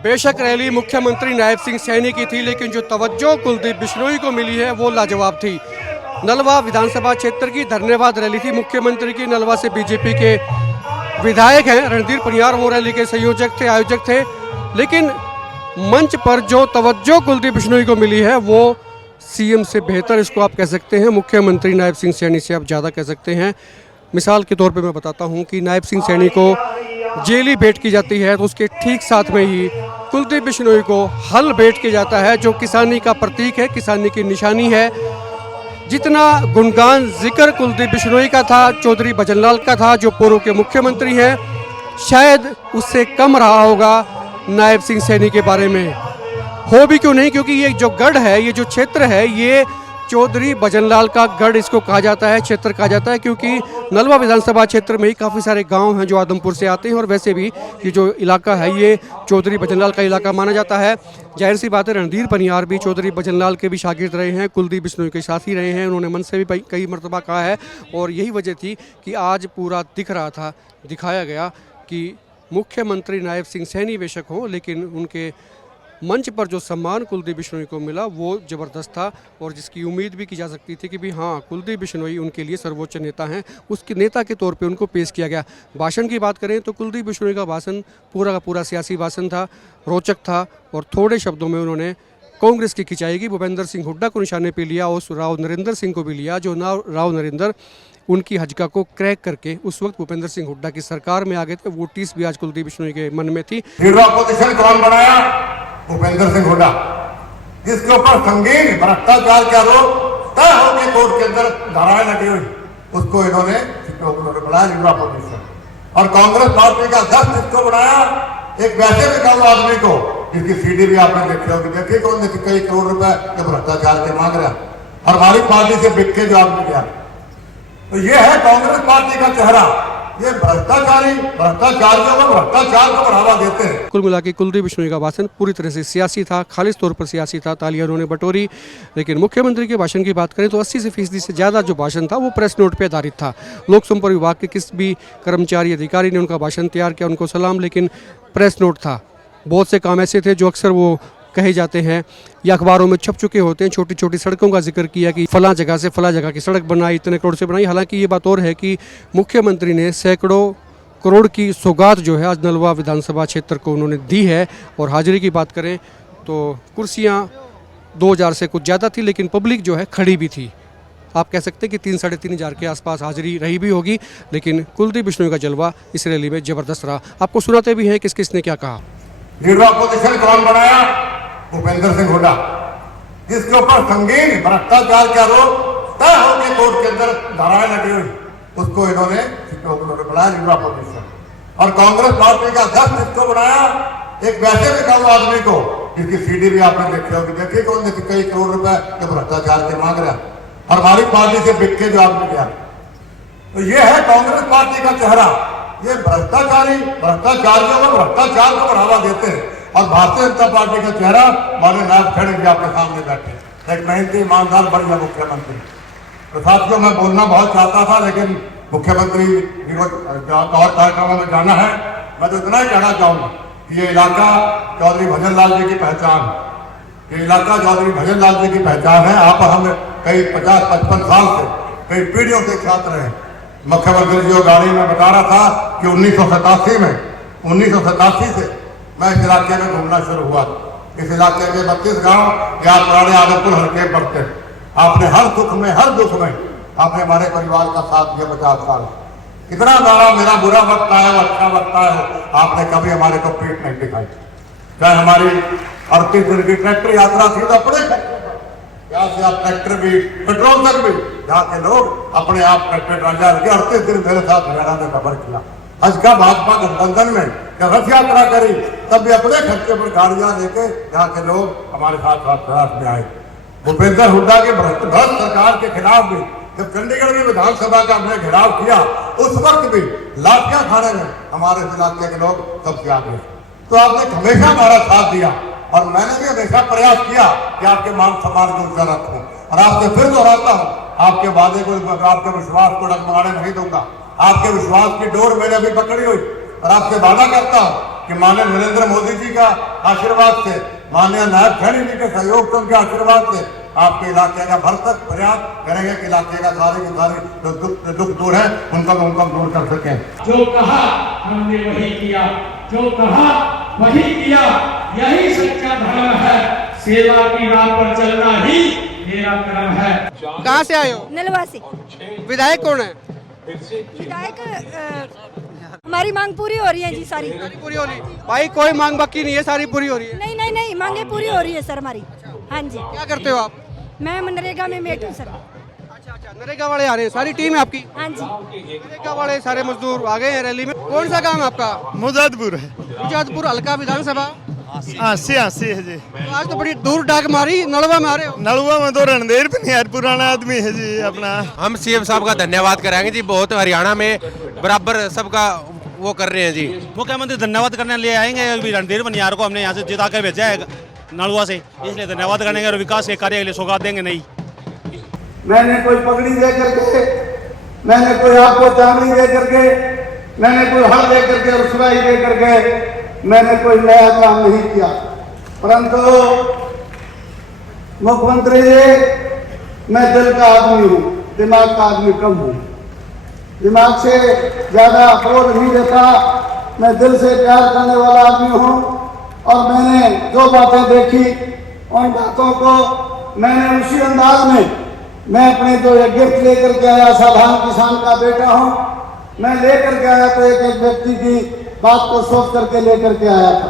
बेशक रैली मुख्यमंत्री नायब सिंह सैनी की थी, लेकिन जो तवज्जो कुलदीप बिश्नोई को मिली है वो लाजवाब थी। नलवा विधानसभा क्षेत्र की धन्यवाद रैली थी मुख्यमंत्री की। नलवा से बीजेपी के विधायक हैं रणधीर पनियार, वो रैली के संयोजक थे, आयोजक थे। लेकिन मंच पर जो तवज्जो कुलदीप बिश्नोई को मिली है वो सीएम से बेहतर, इसको आप कह सकते हैं, मुख्यमंत्री नायब सिंह सैनी से आप ज़्यादा कह सकते हैं। मिसाल के तौर पे मैं बताता हूं कि नायब सिंह सैनी को जेली भेंट की जाती है तो उसके ठीक साथ में ही कुलदीप बिश्नोई को हल भेंट किया जाता है, जो किसानी का प्रतीक है, किसानी की निशानी है। जितना गुणगान जिक्र कुलदीप बिश्नोई का था, चौधरी भजनलाल का था जो पूर्व के मुख्यमंत्री हैं, शायद उससे कम रहा होगा नायब सिंह सैनी के बारे में। हो भी क्यों नहीं, क्योंकि ये जो गढ़ है, ये जो क्षेत्र है, ये चौधरी भजनलाल का गढ़ इसको कहा जाता है, क्षेत्र कहा जाता है, क्योंकि नलवा विधानसभा क्षेत्र में ही काफ़ी सारे गांव हैं जो आदमपुर से आते हैं। और वैसे भी ये जो इलाका है ये चौधरी भजनलाल का इलाका माना जाता है। जाहिर सी बात है, रणधीर पनियार भी चौधरी भजनलाल के भी शागिर्द रहे हैं, कुलदीप बिश्नोई के साथी रहे हैं। उन्होंने मन से भी कई मरतबा कहा है और यही वजह थी कि आज पूरा दिख रहा था, दिखाया गया कि मुख्यमंत्री नायब सिंह सैनी बेशक हो, लेकिन उनके मंच पर जो सम्मान कुलदीप बिश्नोई को मिला वो ज़बरदस्त था। और जिसकी उम्मीद भी की जा सकती थी कि भी हाँ, कुलदीप बिश्नोई उनके लिए सर्वोच्च नेता हैं, उसके नेता के तौर पे उनको पेश किया गया। भाषण की बात करें तो कुलदीप बिश्नोई का भाषण पूरा का पूरा सियासी भाषण था, रोचक था और थोड़े शब्दों में उन्होंने कांग्रेस की खिंचाई की भूपेंद्र सिंह हुड्डा को निशाने पर लिया और राव नरेंद्र सिंह को भी लिया, जो राव नरेंद्र उनकी हजका को क्रैक करके उस वक्त भूपेंद्र सिंह हुड्डा की सरकार में आ गए थे। वो टीस भी आज कुलदीप बिश्नोई के मन में थी। कौन बनाया? भूपेंद्र सिंह हुड्डा, जिसके ऊपर संगीन भ्रष्टाचार के आरोप तय होकर कोर्ट के अंदर धाराएं लगी हुई, उसको इन्होंने बनाया लीडर अपोजिशन। और कांग्रेस पार्टी का अध्यक्ष जिसको बनाया, एक वैसे भी कम आदमी को जिसकी सीडी भी आपने देखी होगी, देखिए कौन देखिए कई करोड़ रुपए के भ्रष्टाचार के मांग रहा और हमारी पार्टी से बिक के जो आदमी गया। तो ये है कांग्रेस पार्टी का चेहरा। ये भ्रष्टाचारियों को भ्रष्टाचार को बढ़ावा देते हैं। कुल मिला के कुलदीप बिश्नोई का भाषण पूरी तरह से सियासी था, खालिस तौर पर सियासी था, तालियां उन्होंने बटोरी। लेकिन मुख्यमंत्री के भाषण की बात करें तो 80% से ज़्यादा जो भाषण था वो प्रेस नोट पर आधारित था। लोक संपर्क विभाग के किस भी कर्मचारी अधिकारी ने उनका भाषण तैयार किया, उनको सलाम, लेकिन प्रेस नोट था। बहुत से काम ऐसे थे जो अक्सर वो कहे जाते हैं या अखबारों में छप चुके होते हैं। छोटी छोटी सड़कों का जिक्र किया कि फला जगह से फला जगह की सड़क बनाई, इतने करोड़ से बनाई। हालांकि ये बात और है कि मुख्यमंत्री ने सैकड़ों करोड़ की सौगात जो है आज नलवा विधानसभा क्षेत्र को उन्होंने दी है। और हाजिरी की बात करें तो कुर्सियां 2000 से कुछ ज़्यादा थी, लेकिन पब्लिक जो है खड़ी भी थी। आप कह सकते हैं कि 3-3.5 हज़ार के आसपास हाजिरी रही भी होगी। लेकिन कुलदीप बिश्नोई का जलवा इस रैली में ज़बरदस्त रहा। आपको सुनाते भी हैं किस किसने क्या कहा। लीडर अपोजिशन कौन बनाया? भूपेंद्र सिंह हुड्डा, जिसके ऊपर संगीन भ्रष्टाचार के आरोप तय होकर कोर्ट के अंदर धाराएं लगी हुई, उसको इन्होंने बनाया लीडर अपोजिशन। और कांग्रेस पार्टी का अध्यक्ष जिसको बनाया, एक वैसे भी कम आदमी को जिसकी सीडी भी आपने देखी होगी, देखिए कौन देखिए कई करोड़ रुपए के भ्रष्टाचार के मांग रहा और हमारी पार्टी से बिक के जो आदमी गया। तो ये है कांग्रेस पार्टी का चेहरा। ये भ्रष्टाचारियों को भ्रष्टाचार को बढ़ावा देते हैं। और भारतीय जनता पार्टी का चेहरा माननीय नायब खड़े जी आपके सामने बैठे, एक मेहनती ईमानदार बढ़िया मुख्यमंत्री। तो साथियों, मैं बोलना बहुत चाहता था, लेकिन मुख्यमंत्री और कार्यक्रमों में जाना है। मैं तो इतना ही कहना चाहूंगा कि ये इलाका चौधरी भजनलाल जी की पहचान, ये इलाका चौधरी भजनलाल जी की पहचान है। आप हम कई 50-55 साल से, कई पीढ़ियों के छात्र हैं। मुख्यमंत्री जी गाड़ी में बता रहा था कि 1987 से मैं इस इलाके में घूमना शुरू हुआ। इस इलाके के 32 गांव या पुराने आदमपुर हल्के पड़ते। आपने हर सुख में हर दुख में आपने हमारे परिवार का साथ दिया 50 साल। इतना बड़ा मेरा बुरा वक्त आया हो, अच्छा वक्त आया हो, आपने कभी हमारे को पीठ नहीं दिखाई। चाहे हमारी 38 दिन की ट्रैक्टर यात्रा थी तो अपने यहाँ से आप ट्रैक्टर भी, पेट्रोल तक भी, यहाँ के लोग अपने आप ट्रैक्टर राजा रखे 38 दिन मेरे साथ हरियाणा में सफर किया। आज का भाजपा गठबंधन में जब रथ यात्रा करी तब भी अपने खर्चे पर गाड़ियां लेके यहाँ के लोग हमारे साथ प्रयास में आए। भूपेंद्र हुड्डा के भ्रष्ट सरकार के खिलाफ भी जब चंडीगढ़ की विधानसभा का हमने घेराव किया, उस वक्त भी लाठियां खाने में हमारे इलाके के लोग सबसे आगे। तो आपने हमेशा हमारा साथ दिया और मैंने भी हमेशा प्रयास किया कि आपके मान सम्मान को ऊंचा रखूं। और आपसे फिर दोहराता हूं, आपके वादे को, आपके विश्वास को डगमगाने नहीं दूंगा। आपके विश्वास की डोर मैंने अभी पकड़ी हुई और आपसे वादा करता हूं कि माननीय नरेंद्र मोदी जी का आशीर्वाद से, माननीय नायब सैनी जी के सहयोग से, उनके आशीर्वाद से आपके इलाके का भरसक प्रयास करेंगे कि इलाके का सारे के सारे जो दुख दूर है उनका दूर कर सकें। जो कहा हमने वही किया, जो कहा वही किया, यही सच्चा धर्म है। सेवा की राह पर चलना ही मेरा कर्म है। कहाँ से आए हो? नलवा से। विधायक कौन है? विधायक हमारी मांग पूरी हो रही है जी, सारी पूरी हो रही भाई, कोई मांग बाकी नहीं है, सारी पूरी हो रही है। नहीं नहीं नहीं, मांगे पूरी हो रही है सर हमारी। हाँ जी। क्या करते हो आप? मैं मनरेगा में मेट हूँ सर। अच्छा, नरेगा वाले आ रहे हैं, सारी टीम है आपकी? हाँ जी। नरेगा वाले सारे मजदूर आ गए हैं रैली में। कौन सा काम है आपका? मुजादपुर है। मुजादपुर हल्का विधानसभा। 80 है जी। तो आज तो बड़ी दूर डाक मारी, नलवा में आ रहे हो। नलुआ में तो रणधीर भी नहीं है, पुराना आदमी है जी अपना। हम सीएम साहब का धन्यवाद करेंगे जी, बहुत हरियाणा में बराबर सबका वो कर रहे हैं जी। मुख्यमंत्री धन्यवाद करने लिए आएंगे। अभी रणधीर बनियार को हमने यहाँ से जिता के भेजा है नलुआ से, इसलिए धन्यवाद करेंगे और विकास के कार्य के लिए सौगात देंगे। नहीं, मैंने कोई पगड़ी दे करके, मैंने कोई आपको चांदी दे करके, मैंने कोई हल दे करके और सुराही दे करके मैंने कोई नया काम नहीं किया, परंतु मुख्यमंत्री जी मैं दिल का आदमी हूँ, दिमाग का आदमी कम हूँ। दिमाग से ज्यादा अप्रोच नहीं देता, मैं दिल से प्यार करने वाला आदमी हूँ। और मैंने जो बातें देखी उन बातों को मैंने उसी अंदाज में, मैं अपने जो एक गिफ्ट लेकर के आया, साधारण किसान का बेटा हूँ, मैं लेकर के आया तो एक एक व्यक्ति की बात को सोच करके लेकर के आया था।